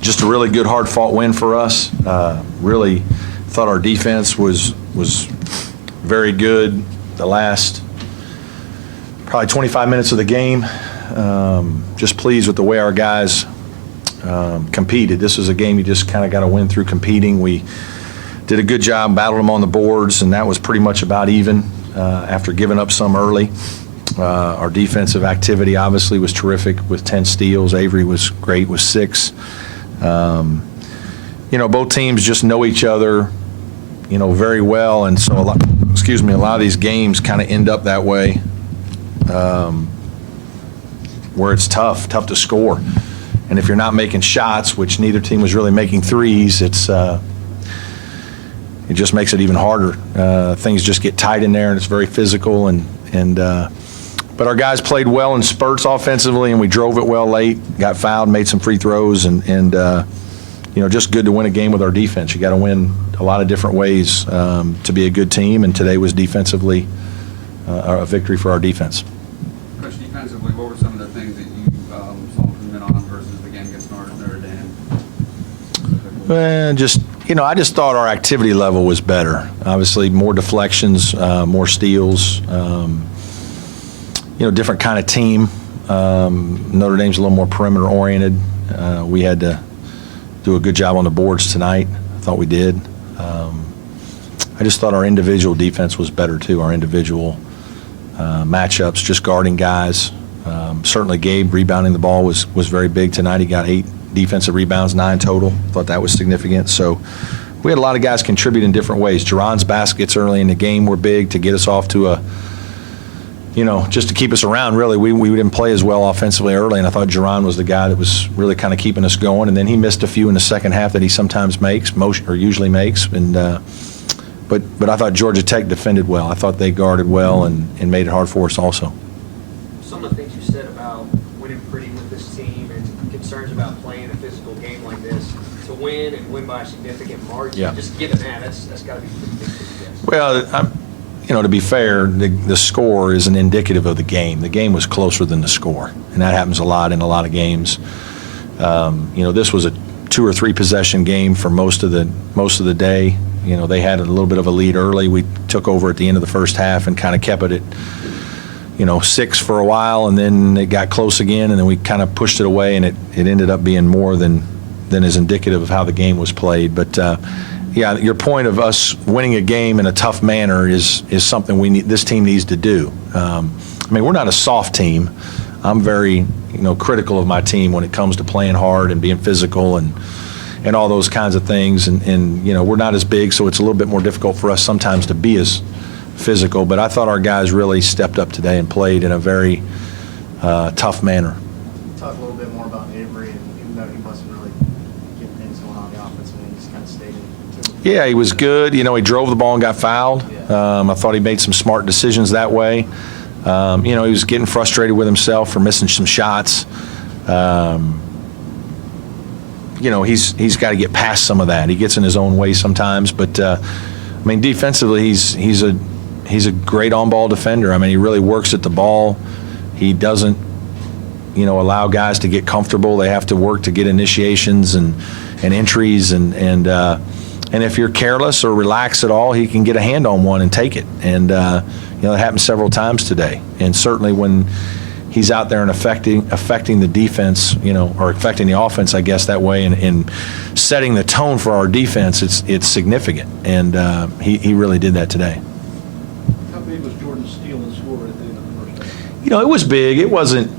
Just a really good, hard-fought win for us. Really thought our defense was very good the last probably 25 minutes of the game. Just pleased with the way our guys competed. This was a game you just kind of got to win through competing. We did a good job, battled them on the boards, and that was pretty much about even after giving up some early. Our defensive activity obviously was terrific with 10 steals. Avery was great with 6. Both teams just know each other, very well, and so a lot of these games kind of end up that way, where it's tough to score. And if you're not making shots, which neither team was really making threes, it just makes it even harder. Things just get tight in there, and it's very physical. But our guys played well in spurts offensively, and we drove it well late. Got fouled, made some free throws, and just good to win a game with our defense. You got to win a lot of different ways to be a good team, and today was defensively a victory for our defense. Coach, defensively, what were some of the things that you saw improvement on versus the game against Notre Dame? Well, I just thought our activity level was better. Obviously, more deflections, more steals. Different kind of team. Notre Dame's a little more perimeter oriented. We had to do a good job on the boards tonight. I thought we did. I just thought our individual defense was better too. Our individual matchups, just guarding guys. Certainly Gabe rebounding the ball was very big tonight. He got 8 defensive rebounds, 9 total. Thought that was significant. So we had a lot of guys contribute in different ways. Jerron's baskets early in the game were big to get us off to a, just to keep us around, really. We didn't play as well offensively early, and I thought Jerron was the guy that was really kind of keeping us going. And then he missed a few in the second half that he sometimes makes, or usually makes. And but I thought Georgia Tech defended well. I thought they guarded well and made it hard for us also. Some of the things you said about winning pretty with this team and concerns about playing a physical game like this, to win and win by a significant margin, just given that's got to be pretty big for you guys. Well, to be fair, the score isn't indicative of the game. The game was closer than the score, and that happens a lot in a lot of games. This was a 2 or 3 possession game for most of the day. They had a little bit of a lead early. We took over at the end of the first half and kind of kept it at 6 for a while, and then it got close again, and then we kind of pushed it away, and it ended up being more than is indicative of how the game was played. But your point of us winning a game in a tough manner is something this team needs to do. We're not a soft team. I'm very critical of my team when it comes to playing hard and being physical and all those kinds of things. And we're not as big, so it's a little bit more difficult for us sometimes to be as physical. But I thought our guys really stepped up today and played in a very tough manner. Talk a little bit more about Avery, and even though he wasn't really getting things going on the offense, he just kind of stayed in. Yeah, he was good. He drove the ball and got fouled. Yeah. I thought he made some smart decisions that way. He was getting frustrated with himself for missing some shots. He's got to get past some of that. He gets in his own way sometimes, but defensively, he's a great on-ball defender. He really works at the ball. He doesn't, allow guys to get comfortable. They have to work to get initiations and entries, and if you're careless or relax at all, he can get a hand on one and take it. And that happened several times today. And certainly when he's out there and affecting the defense, or affecting the offense, I guess, that way, and setting the tone for our defense, it's significant. And he really did that today. How big was Jordan's steal and score at the end of the first half? It was big. It wasn't,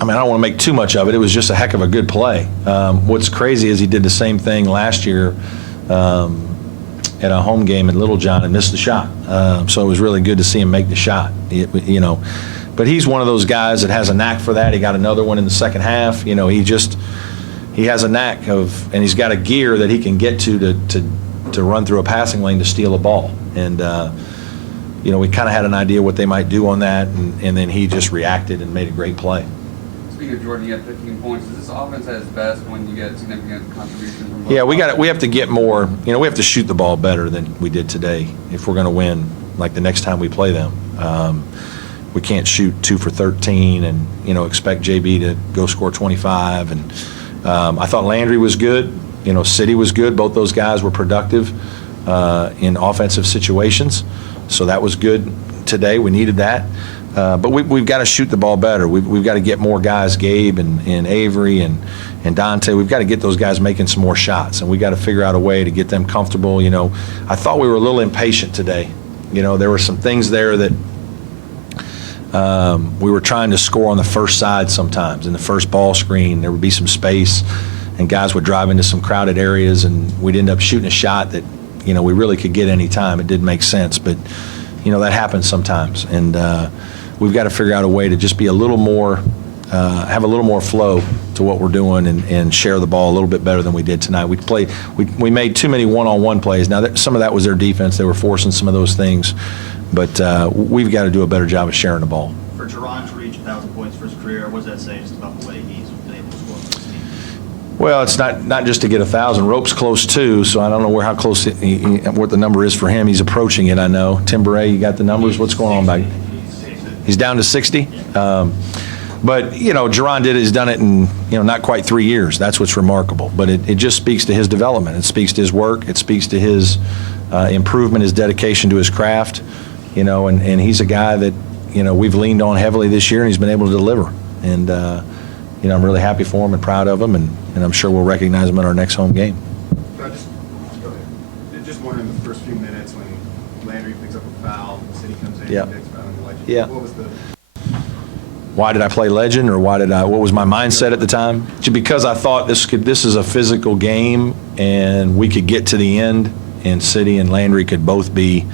I don't want to make too much of it. It was just a heck of a good play. What's crazy is he did the same thing last year at a home game in Littlejohn and missed the shot. So it was really good to see him make the shot. But he's one of those guys that has a knack for that. He got another one in the second half. He has a knack of, and he's got a gear that he can get to run through a passing lane to steal a ball. And we kind of had an idea what they might do on that, and then he just reacted and made a great play. Speaking of Jordan, you had 15 points. Is this offense at its best when you get significant contribution from both? Yeah, we have to get more. We have to shoot the ball better than we did today if we're going to win, like the next time we play them. we can't shoot 2 for 13 and, expect JB to go score 25. And I thought Landry was good. City was good. Both those guys were productive in offensive situations. So that was good today. We needed that. But we've got to shoot the ball better. We've got to get more guys, Gabe and Avery and Dante. We've got to get those guys making some more shots, and we've got to figure out a way to get them comfortable. I thought we were a little impatient today. There were some things there that we were trying to score on the first side sometimes. In the first ball screen, there would be some space, and guys would drive into some crowded areas, and we'd end up shooting a shot that, we really could get any time. It didn't make sense, but, that happens sometimes. And we've got to figure out a way to just be a little more, have a little more flow to what we're doing and share the ball a little bit better than we did tonight. We made too many one-on-one plays. Now, some of that was their defense. They were forcing some of those things. But we've got to do a better job of sharing the ball. For Jerron to reach 1,000 points for his career, what does that say just about the way he's been able to score for this team? Well, it's not just to get 1,000. Rope's close too, so I don't know how close what the number is for him. He's approaching it, I know. Tim Beret, you got the numbers? What's going on back? He's down to 60. But Jerron has done it in not quite 3 years. That's what's remarkable. But it just speaks to his development. It speaks to his work. It speaks to his improvement, his dedication to his craft. And he's a guy that, we've leaned on heavily this year, and he's been able to deliver. And, I'm really happy for him and proud of him, and I'm sure we'll recognize him in our next home game. Go ahead. Just wondering in the first few minutes when Landry picks up a foul, the City comes in, Yeah. and takes foul on the legend. Yeah. What was the... Why did I play legend, or what was my mindset at the time? Because I thought this is a physical game, and we could get to the end, and City and Landry could both be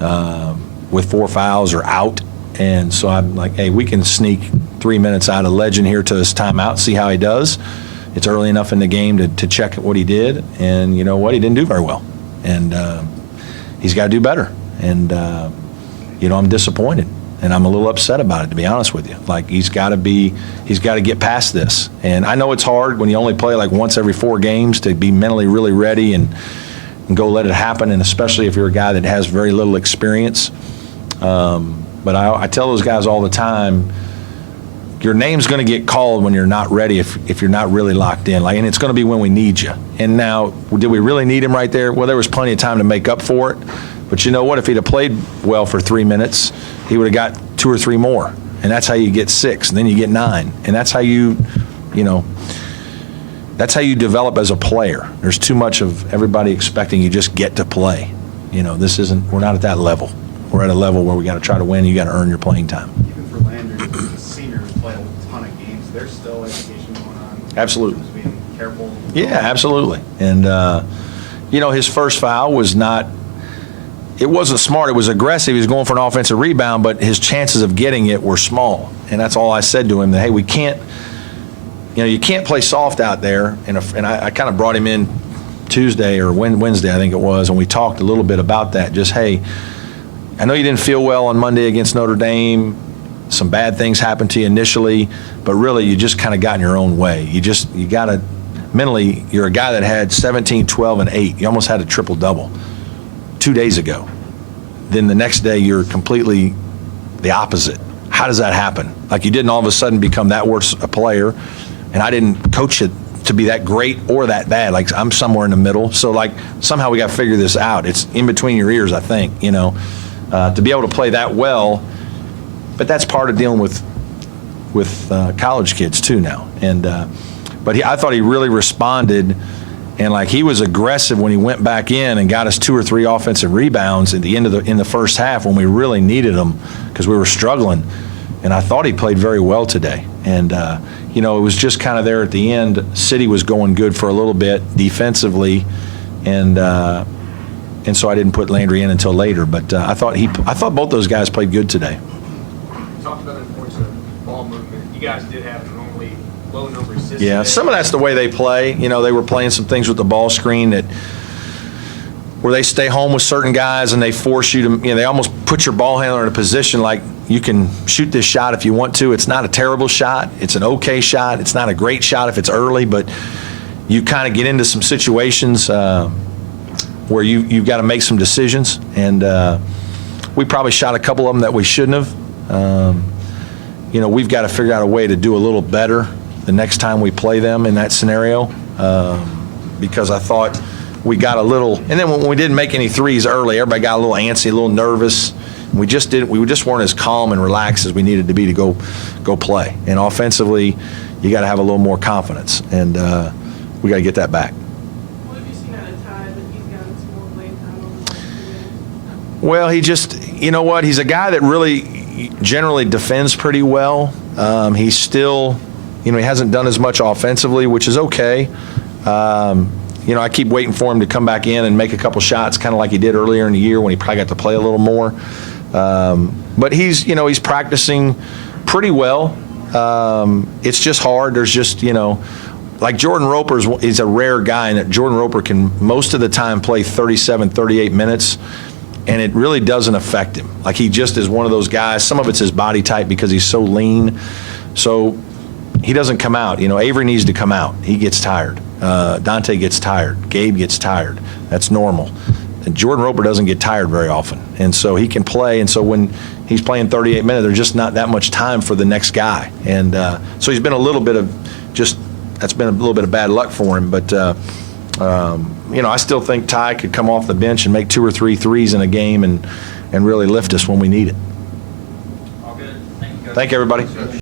with 4 fouls or out. And so I'm like, hey, we can sneak 3 minutes out of legend here to his timeout, see how he does. It's early enough in the game to check what he did. And you know what? He didn't do very well. And he's got to do better. And, I'm disappointed. And I'm a little upset about it, to be honest with you. Like, he's got to get past this. And I know it's hard when you only play like once every 4 games to be mentally really ready and go let it happen, and especially if you're a guy that has very little experience. But I tell those guys all the time, your name's going to get called when you're not ready if you're not really locked in. And it's going to be when we need you. And now, did we really need him right there? Well, there was plenty of time to make up for it. But you know what? If he'd have played well for 3 minutes, he would have got 2 or 3 more. And that's how you get 6, and then you get 9. And that's how that's how you develop as a player. There's too much of everybody expecting you just get to play. We're not at that level. We're at a level where we got to try to win. You got to earn your playing time. Even for Landry, who's a senior who's played a ton of games, there's still education going on. Absolutely. Just being careful. Yeah, absolutely. And, his first foul was it wasn't smart. It was aggressive. He was going for an offensive rebound, but his chances of getting it were small. And that's all I said to him, that, hey, we can't, you can't play soft out there. And I kind of brought him in Tuesday or Wednesday, I think it was, and we talked a little bit about that. Just, hey, I know you didn't feel well on Monday against Notre Dame. Some bad things happened to you initially, but really you just kind of got in your own way. You got to, mentally, you're a guy that had 17, 12, and 8. You almost had a triple-double 2 days ago. Then the next day you're completely the opposite. How does that happen? Like, you didn't all of a sudden become that worse a player, and I didn't coach it to be that great or that bad. Like, I'm somewhere in the middle. So, like, somehow we got to figure this out. It's in between your ears, I think, to be able to play that well. But that's part of dealing with college kids too now. And but I thought he really responded, and like, he was aggressive when he went back in and got us 2 or 3 offensive rebounds at the end in the first half when we really needed them because we were struggling. And I thought he played very well today. And it was just kind of there at the end. City was going good for a little bit defensively, and so I didn't put Landry in until later. But I thought both those guys played good today. Talked about the importance of ball movement. You guys did have a normally low number system. Yeah, some of that's the way they play. They were playing some things with the ball screen where they stay home with certain guys and they force you to, they almost put your ball handler in a position like you can shoot this shot if you want to. It's not a terrible shot. It's an okay shot. It's not a great shot if it's early, but you kind of get into some situations where you've got to make some decisions. And we probably shot a couple of them that we shouldn't have. You know, we've got to figure out a way to do a little better the next time we play them in that scenario, because I thought we got a little, and then when we didn't make any threes early, everybody got a little antsy, a little nervous. We just weren't as calm and relaxed as we needed to be to go play. And offensively, you got to have a little more confidence, and we got to get that back. What have you seen out of Ty that he's gotten some more playing time over the last few games? Well, he just, you know what, he's a guy that really generally defends pretty well. He's still, you know, he hasn't done as much offensively, which is okay. You know, I keep waiting for him to come back in and make a couple shots, kind of like he did earlier in the year when he probably got to play a little more. But he's, you know, he's practicing pretty well. It's just hard. There's just, you know, like Jordan Roper is a rare guy in that Jordan Roper can most of the time play 37, 38 minutes, and it really doesn't affect him. Like, he just is one of those guys. Some of it's his body type because he's so lean. So he doesn't come out. You know, Avery needs to come out. He gets tired. Dante gets tired. Gabe gets tired. That's normal. And Jordan Roper doesn't get tired very often. And so he can play. And so when he's playing 38 minutes, there's just not that much time for the next guy. And so he's been a little bit of just, that's been a little bit of bad luck for him. But, you know, I still think Ty could come off the bench and make 2 or 3 threes in a game and really lift us when we need it. All good. Thank you, Coach. Thank you, everybody.